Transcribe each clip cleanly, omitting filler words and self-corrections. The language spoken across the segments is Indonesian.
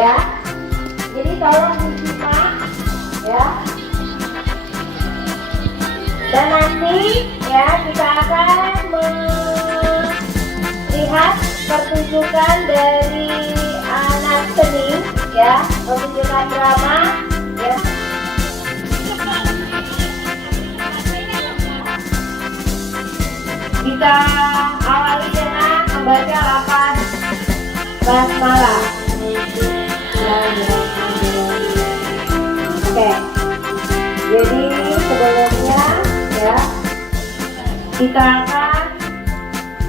ya. Jadi tolong disimak ya. Dan nanti ya kita akan melihat pertunjukan dari anak seni ya, pertunjukan drama ya. Kita awali dengan membaca 8 basmalah. Oke. Jadi sebelumnya ya kita akan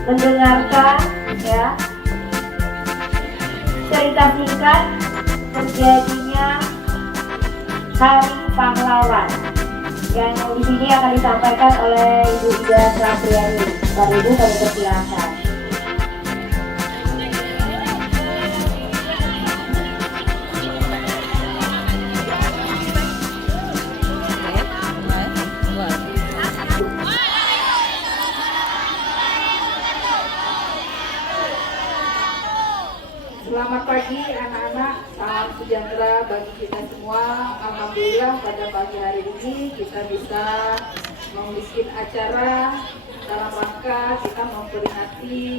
mendengarkan ya cerita singkat terjadinya Hari Pahlawan yang di sini akan disampaikan oleh Ibu Ida Sapriani. Bapak Ibu kami persilakan. Selamat pagi anak-anak, salam sejahtera bagi kita semua. Alhamdulillah pada pagi hari ini kita bisa membuat acara dalam rangka kita memperingati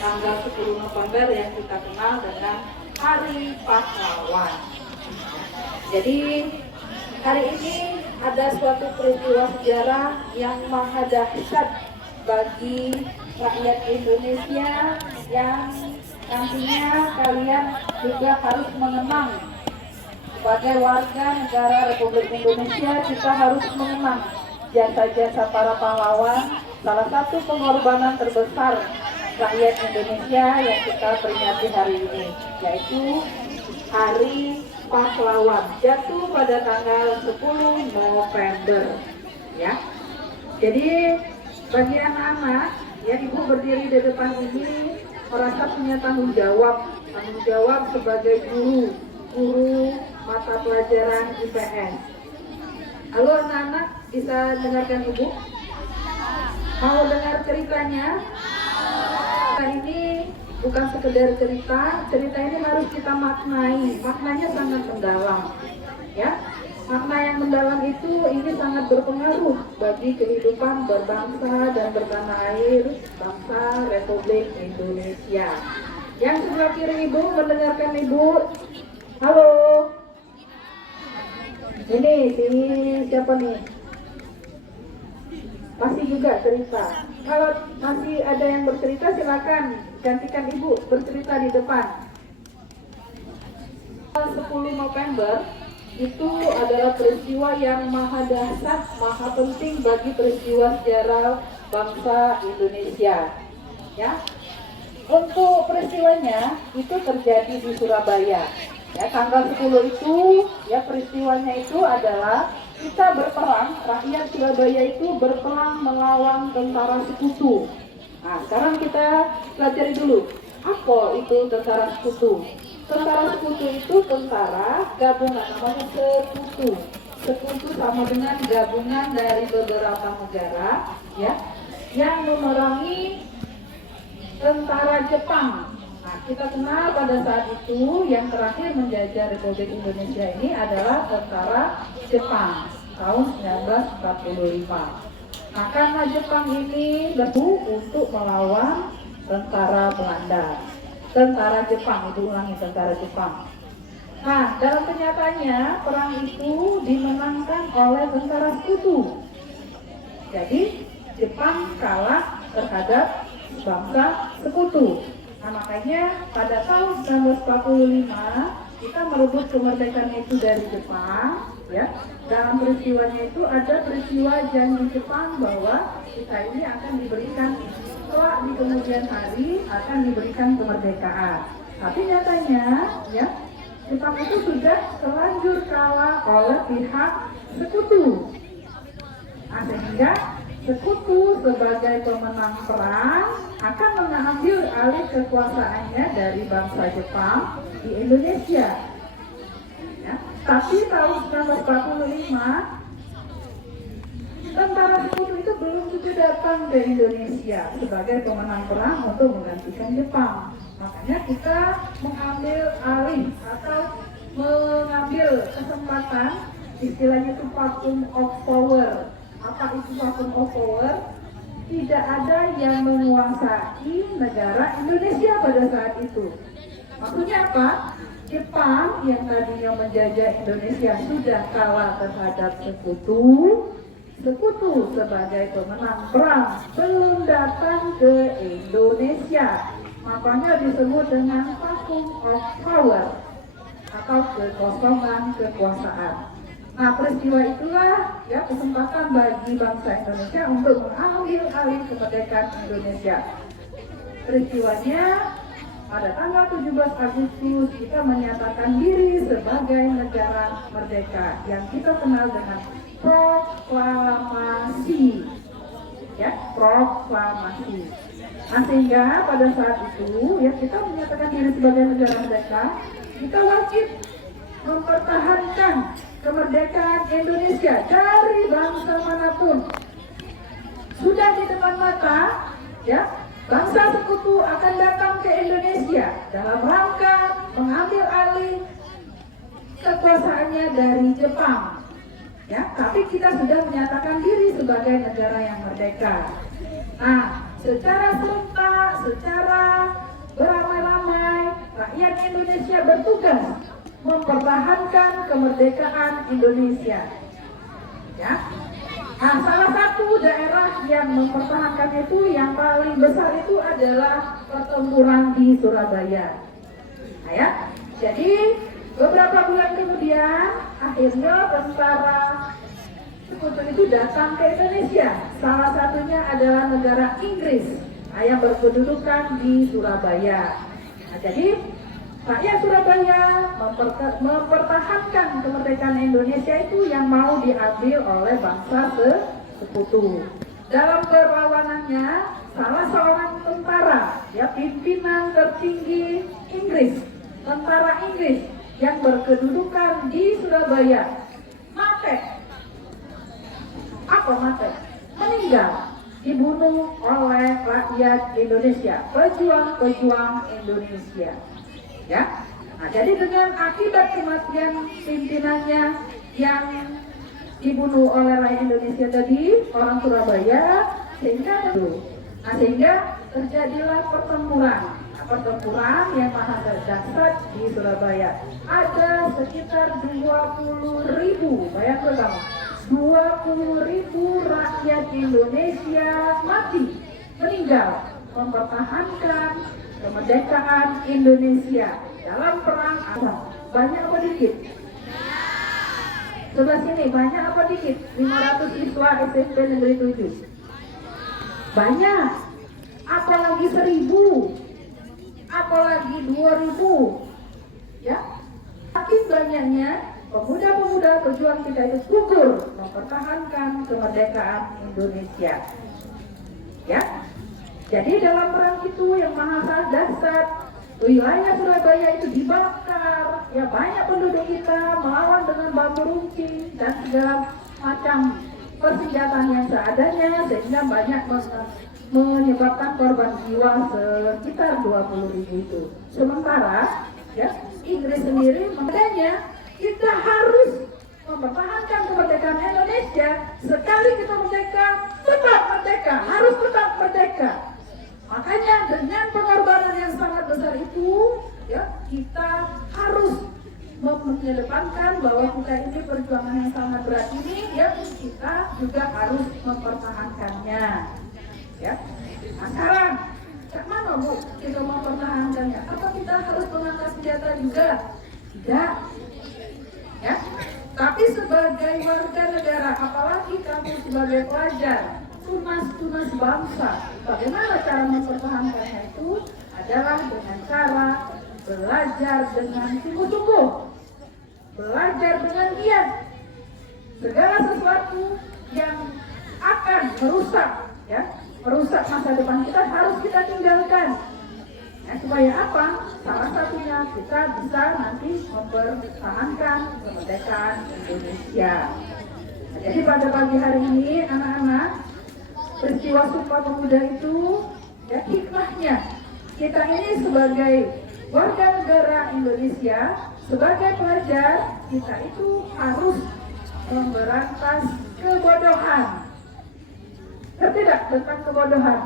tanggal 10 November yang kita kenal dengan Hari Pahlawan. Jadi hari ini ada suatu peristiwa sejarah yang maha dahsyat bagi rakyat Indonesia yang nantinya kalian juga harus mengenang. Sebagai warga negara Republik Indonesia, kita harus mengenang jasa-jasa para pahlawan. Salah satu pengorbanan terbesar rakyat Indonesia yang kita peringati hari ini, yaitu Hari Pahlawan, jatuh pada tanggal 10 November ya. Jadi bagi anak-anak ya, ibu berdiri di depan ini merasa punya tanggung jawab sebagai guru mata pelajaran IPS. Halo anak-anak, bisa dengarkan ibu? Mau dengar ceritanya? Cerita ini bukan sekedar cerita ini harus kita maknai. Maknanya sangat mendalam ya. Makna yang mendalam itu ini sangat berpengaruh bagi kehidupan berbangsa dan bertanah air bangsa Republik Indonesia. Yang sebelah kiri ibu mendengarkan ibu. Halo. Ini siapa nih? Masih juga cerita. Kalau masih ada yang bercerita silakan gantikan ibu bercerita di depan. 10 November itu adalah peristiwa yang maha dahsyat, maha penting bagi peristiwa sejarah bangsa Indonesia. Ya, untuk peristiwanya itu terjadi di Surabaya. Ya, tanggal 10 itu, ya peristiwanya itu adalah kita berperang, rakyat Surabaya itu berperang melawan tentara sekutu. Nah, sekarang kita pelajari dulu, apa itu tentara sekutu? Tentara sekutu itu tentara gabungan, namanya sekutu. Sekutu sama dengan gabungan dari beberapa negara ya, yang memerangi tentara Jepang. Nah, kita kenal pada saat itu yang terakhir menjajah Republik Indonesia ini adalah tentara Jepang tahun 1945. Nah, karena Jepang ini berbu untuk melawan tentara Belanda. Tentara Jepang, itu ulangi, tentara Jepang. Nah, dalam kenyataannya perang itu dimenangkan oleh tentara sekutu. Jadi Jepang kalah terhadap bangsa sekutu. Nah, makanya pada tahun 1945 kita merebut kemerdekaan itu dari Jepang. Ya, dalam peristiwanya itu ada peristiwa janji Jepang bahwa kita ini akan diberikan setelah di kemudian hari akan diberikan kemerdekaan. Tapi nyatanya ya Jepang itu sudah terlanjur kalah oleh pihak sekutu. Nah, sehingga sekutu sebagai pemenang perang akan mengambil alih kekuasaannya dari bangsa Jepang di Indonesia. Ya, tapi tahun 1945 tentara sekutu itu belum juga datang ke Indonesia sebagai pemenang perang untuk menggantikan Jepang. Makanya kita mengambil alih atau Selatan, istilahnya itu vacuum of power. Apa itu vacuum of power? Tidak ada yang menguasai negara Indonesia pada saat itu. Maksudnya apa? Jepang yang tadinya menjajah Indonesia sudah kalah terhadap sekutu sebagai pemenang perang belum datang ke Indonesia. Makanya disebut dengan vacuum of power atau kekosongan kekuasaan. Nah, peristiwa itulah ya kesempatan bagi bangsa Indonesia untuk mengambil alih kemerdekaan Indonesia. Peristiwanya pada tanggal 17 Agustus kita menyatakan diri sebagai negara merdeka yang kita kenal dengan proklamasi. Ya, proklamasi. Nah, sehingga pada saat itu ya kita menyatakan diri sebagai negara merdeka, kita wajib mempertahankan kemerdekaan Indonesia dari bangsa manapun. Sudah di depan mata, ya, bangsa sekutu akan datang ke Indonesia dalam rangka mengambil alih kekuasaannya dari Jepang. Ya, tapi kita sudah menyatakan diri sebagai negara yang merdeka. Nah, secara serentak, secara beramai-ramai, rakyat Indonesia bertugas mempertahankan kemerdekaan Indonesia. Ya. Nah, salah satu daerah yang mempertahankan itu yang paling besar itu adalah pertempuran di Surabaya. Nah, ya. Jadi beberapa bulan kemudian akhirnya tentara sekutu itu datang ke Indonesia. Salah satunya adalah negara Inggris yang berkedudukan di Surabaya. Nah, jadi rakyat Surabaya mempertahankan kemerdekaan Indonesia itu yang mau diambil oleh bangsa sekutu. Dalam perlawanannya, salah seorang tentara, ya pimpinan tertinggi Inggris, tentara Inggris yang berkedudukan di Surabaya, mati. Apa mati? Meninggal, dibunuh oleh rakyat Indonesia, pejuang-pejuang Indonesia. Ya, nah, jadi dengan akibat kematian pimpinannya yang dibunuh oleh rakyat Indonesia tadi, orang Surabaya, sehingga terjadilah pertempuran. Nah, pertempuran yang sangat dahsyat di Surabaya. Ada sekitar 20.000, bayangkan kamu, 20.000 rakyat Indonesia mati, meninggal, mempertahankan kemerdekaan Indonesia dalam perang apa? Banyak apa dikit? Sebelah sini banyak apa dikit? 500 siswa SMP Negeri 7. Banyak. Apalagi 1.000. Apalagi 2.000. Ya. Saking banyaknya pemuda-pemuda pejuang kita itu gugur mempertahankan kemerdekaan Indonesia. Ya. Jadi dalam perang itu yang sangat dahsyat, wilayah Surabaya itu dibakar, ya banyak penduduk kita melawan dengan bambu runcing dan segala macam persenjataan yang seadanya, sehingga banyak menyebabkan korban jiwa sekitar 20.000 itu. Sementara, ya Inggris sendiri makanya kita harus mempertahankan kemerdekaan Indonesia. Sekali kita merdeka, tetap merdeka, harus tetap merdeka. Makanya dengan pengorbanan yang sangat besar itu, ya kita harus mengedepankan bahwa kita ini perjuangan yang sangat berat ini, ya kita juga harus mempertahankannya. Ya, nah, sekarang, mana Bu kita mempertahankannya? Apa kita harus mengangkat senjata juga? Tidak. Ya, tapi sebagai warga negara, apalagi kamu sebagai pelajar, tunas bangsa, bagaimana cara mempertahankannya itu adalah dengan cara belajar dengan sungguh-sungguh, belajar dengan giat. Segala sesuatu yang akan merusak masa depan kita harus kita tinggalkan. Ya, supaya apa? Salah satunya kita bisa nanti mempertahankan kemerdekaan Indonesia. Nah, jadi pada pagi hari ini anak-anak, peristiwa Sumpah Pemuda itu, ya hikmahnya kita ini sebagai warga negara Indonesia Sebagai pelajar, kita itu harus memberantas kebodohan. Ngerti tidak tentang kebodohan?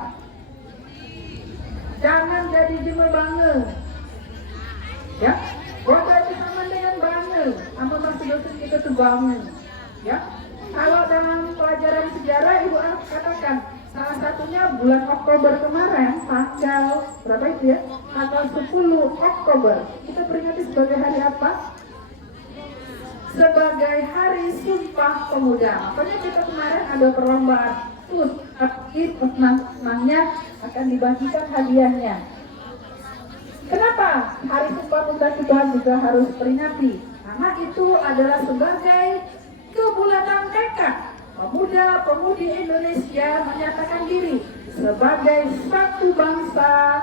Jangan jadi jema bange. Ya, bodoh itu sama dengan bange. Apa maksud dosen kita tuh bange? Ya, kalau dalam pelajaran sejarah Ibu Arif katakan salah satunya bulan Oktober kemarin, tanggal berapa itu ya? Tanggal 10 Oktober. Kita peringati sebagai hari apa? Sebagai Hari Sumpah Pemuda. Makanya kita kemarin ada perlombaan senangnya akan dibagikan hadiahnya. Kenapa Hari Sumpah Pemuda kita juga harus peringati? Karena itu adalah sebagai kebulatan tekad pemuda-pemudi Indonesia menyatakan diri sebagai satu bangsa,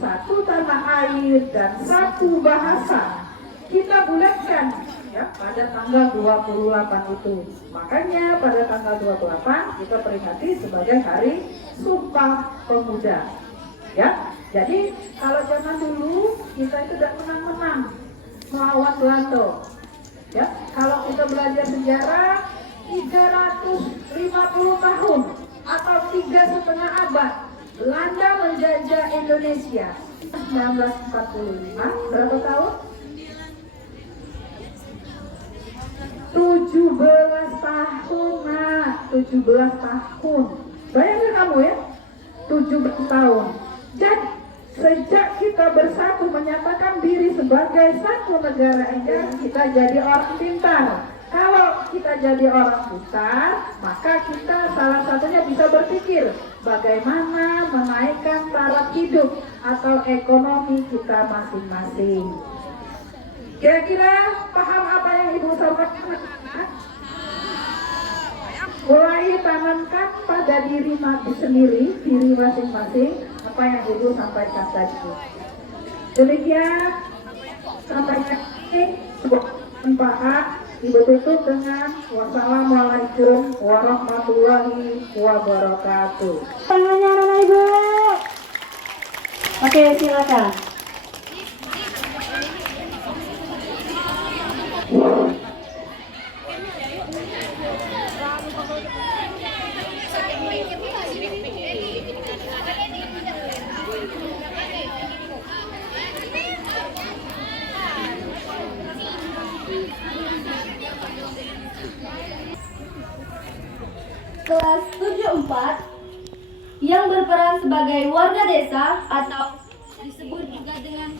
satu tanah air, dan satu bahasa. Kita bulatkan ya pada tanggal 28 itu. Makanya pada tanggal 28 kita peringati sebagai Hari Sumpah Pemuda. Ya, jadi kalau zaman dulu kita itu tidak menang-menang melawan Belanda. Ya, kalau kita belajar sejarah 350 tahun atau 3,5 abad Belanda menjajah Indonesia. 1945 berapa tahun? 17 tahun, nah 17 tahun. Bayangkan kamu ya, 17 tahun. Jadi sejak kita bersatu menyatakan diri sebagai satu negara Indonesia, kita jadi orang pintar. Kalau kita jadi orang pintar, maka kita salah satunya bisa berpikir bagaimana menaikkan taraf hidup atau ekonomi kita masing-masing. Kira-kira paham apa yang Ibu sampaikan? Mulai tanamkan pada diri sendiri, diri masing-masing apa yang Ibu sampaikan tadi. Demikian sampai ini sebuah manfaat. Ibu tutup dengan wassalamualaikum warahmatullahi wabarakatuh. Tangannya anak Ibu. Oke, silakan. Kelas 74 yang berperan sebagai warga desa atau disebut juga dengan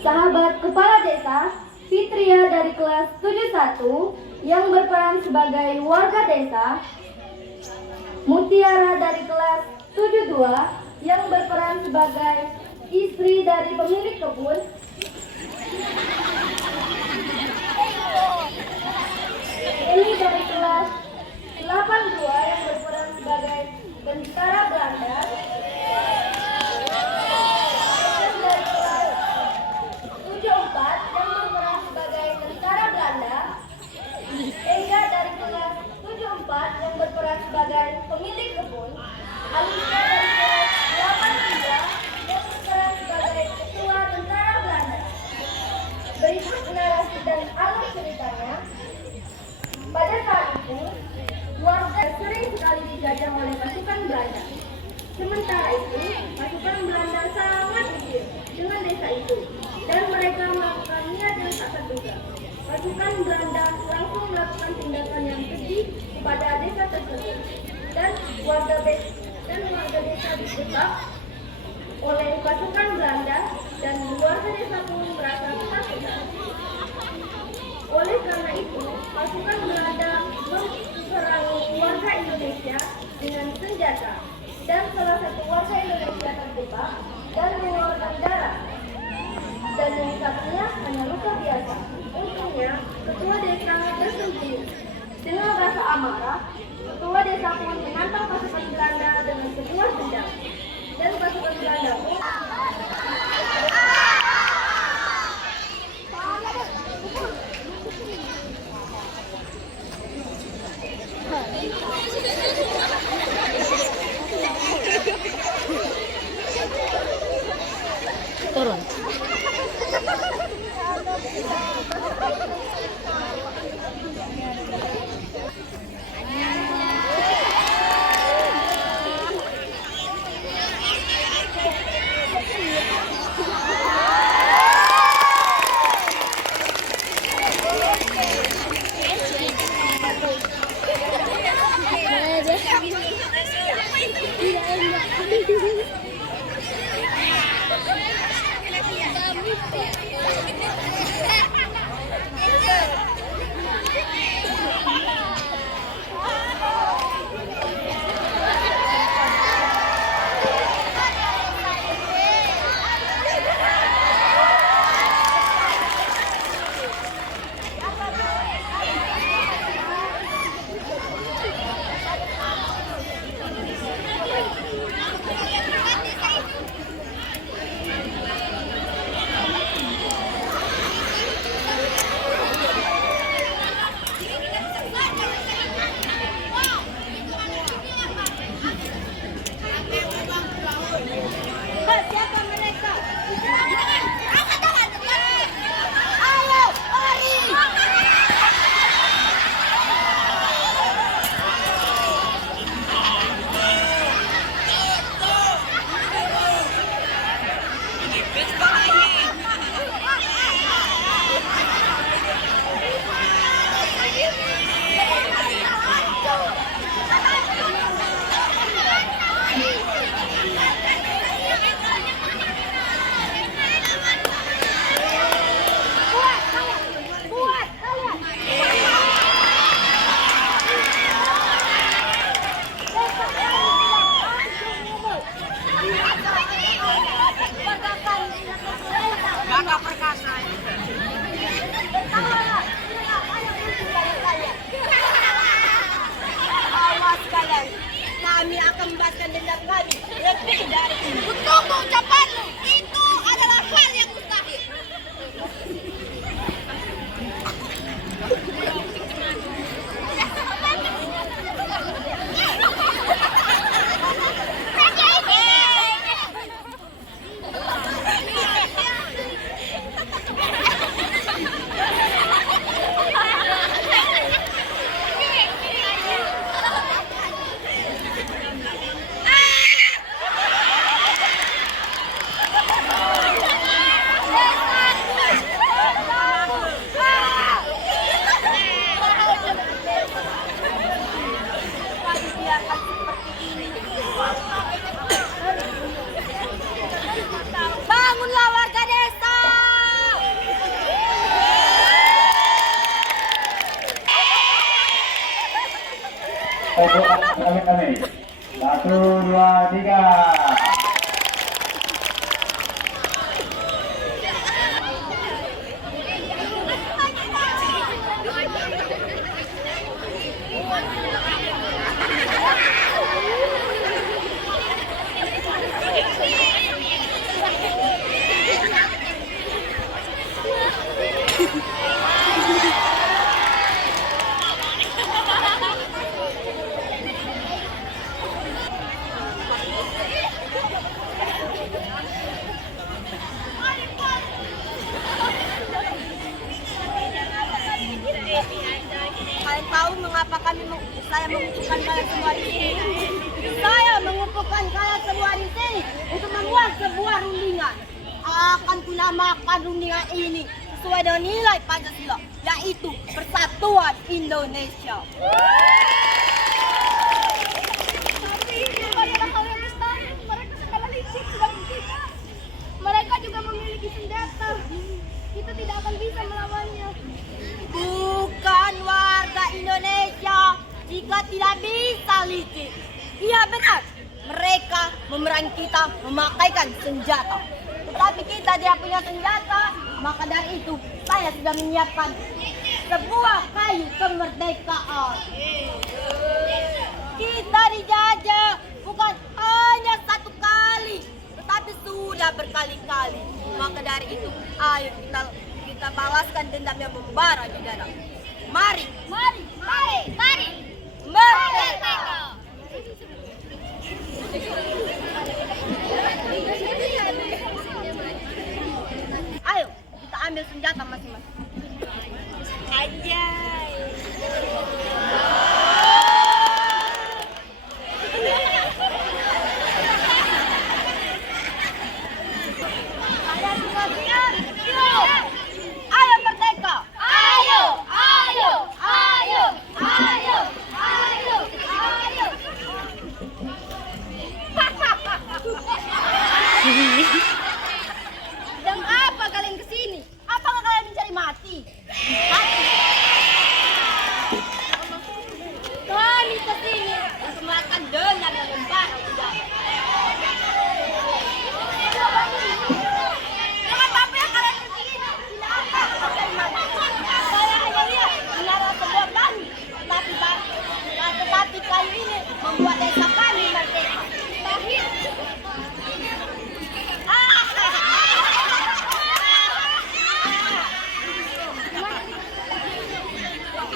sahabat kepala desa. Fitria dari kelas 71 yang berperan sebagai warga desa. Mutiara dari kelas 72 yang berperan sebagai istri dari pemilik kebun. Ini dari kelas 82 yang berperan sebagai tentara Belanda. Dan dari kelas 74 yang berperan sebagai tentara Belanda. Ega dari kelas 74 yang berperan sebagai pemilik kebun. Alika dari kelas 83 yang berperan sebagai ketua tentara Belanda. Berikut narasi dan alur ceritanya. Pada saat itu, warga sering sekali dijajah oleh pasukan Belanda. Sementara itu, pasukan Belanda sangat kecil dengan desa itu, dan mereka melakukan niat yang tak terduga. Pasukan Belanda langsung melakukan tindakan yang keji kepada desa tersebut, dan warga desa digebrak oleh pasukan Belanda, dan warga desa pun merasa ketakutan. Oleh karena itu, pasukan Belanda menyerang warga Indonesia dengan senjata, dan salah satu warga Indonesia terjebak dan mengeluarkan darah, dan yang satunya hanya luka biasa. Untungnya, ketua desa tersembunyi. Dengan rasa amarah, ketua desa pun menantang pasukan Belanda dengan sebuah senjata, dan pasukan Belanda pun Turun. Awas kalian, kami akan membahaskan dendam kami lebih dari ini. Tunggu ucapanmu, itu adalah hal yang mustahil. Bangunlah warga desa. Kami. 1, 2, 3. Kalian tahu mengapa saya mengumpulkan kalian semua di sini? Saya mengumpulkan kalian semua di sini untuk membuat sebuah rundingan. Akan kunamakan rundingan ini sesuai dengan nilai Pancasila, yaitu Persatuan Indonesia. Tapi itu adalah hal yang mustahil. Mereka skala licik seperti kita. Mereka juga memiliki senjata. Kita tidak akan bisa melawannya. Bukan warga Indonesia jika tidak bisa licik. Iya benar, mereka memerangi kita memakaikan senjata. Tetapi kita tidak punya senjata, maka dari itu saya sudah menyiapkan sebuah kayu kemerdekaan. Kita dijajah bukan hanya satu kali, tetapi sudah berkali-kali. Maka dari itu, ayo kita balaskan dendam yang membara di dada. Mari, mari, mari, mari, merdeka! Ayo, kita ambil senjata masing-masing. Ayo merdeka! Ayo! Ayo! Ayo! Ayo! Ayo! Ayo! Dan apa kalian kesini? Apakah kalian mencari mati? Kami kesini untuk melakukan dengan dan membahas sejarah. Dengan apa yang kalian kesini? Tidak apa mencari mati. Saya hanya lihat menara sebuah kami, tetapi kayu ini membuat desa kami merdeka. Lahir.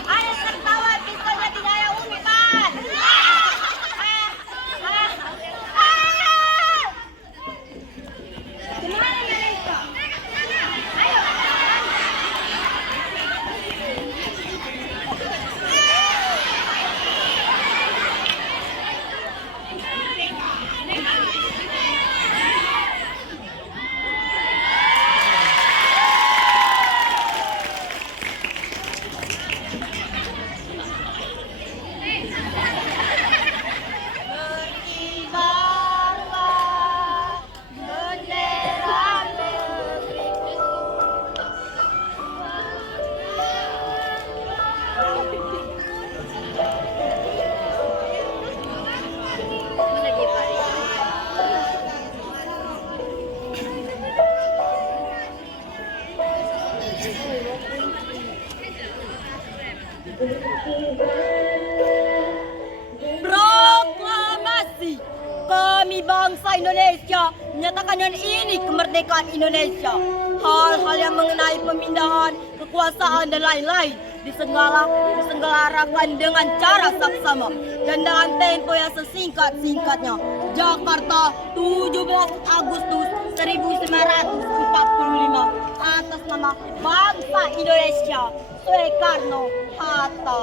Ada tertawa pistolnya tidak ada umpan. Gimana mereka? Ayo. Berkibarlah bendera negeriku. Proklamasi kami bangsa Indonesia menyatakan dengan ini kemerdekaan Indonesia. Hal-hal yang mengenai pemindahan kekuasaan dan lain-lain diselenggarakan dengan cara saksama dan dalam tempo yang sesingkat-singkatnya. Jakarta, 17 Agustus 1945, atas nama bangsa Indonesia, Soekarno-Hatta.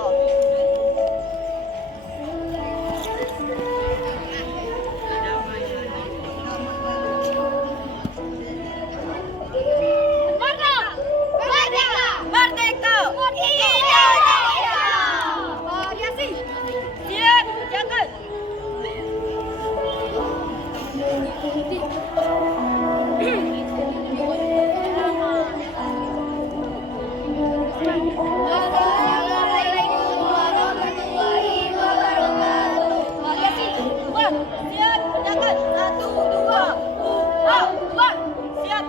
Merdeka! Merdeka! Indonesia! Variasi! Siap, jangan! Siap,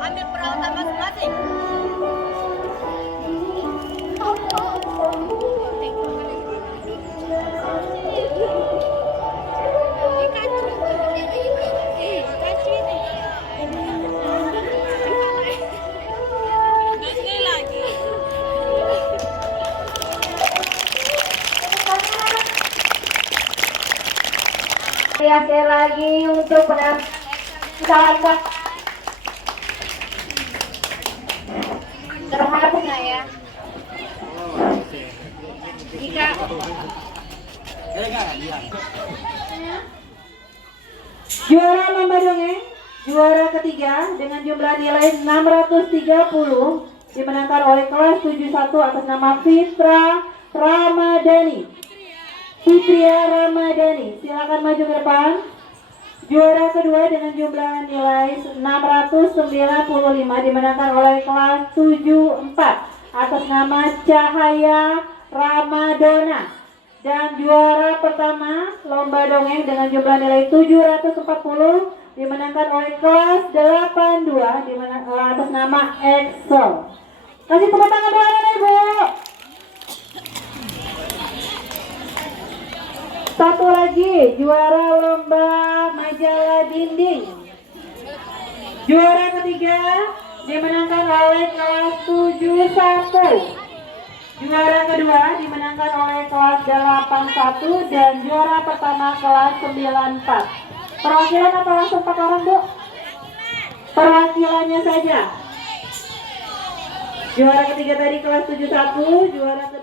ambil peralatan masing-masing. Sekali lagi untuk penampilan terhadap saya. Jika Juara lomba dongeng, juara ketiga dengan jumlah nilai 630 dimenangkan oleh kelas 71 atas nama Fitra Ramadhani. Fitria Ramadhani, silakan maju ke depan. Juara kedua dengan jumlah nilai 695 dimenangkan oleh kelas 74 atas nama Cahaya Ramadona. Dan juara pertama lomba dongeng dengan jumlah nilai 740 dimenangkan oleh kelas 82 atas nama Excel. Kasih tepuk tangan dulu Ibu. Satu lagi juara lomba majalah dinding. Juara ketiga dimenangkan oleh kelas 71. Juara kedua dimenangkan oleh kelas 81 dan juara pertama kelas 94. Perwakilan atau langsung 4 orang, Bu? Perwakilannya saja. Juara ketiga tadi kelas 71, juara kedua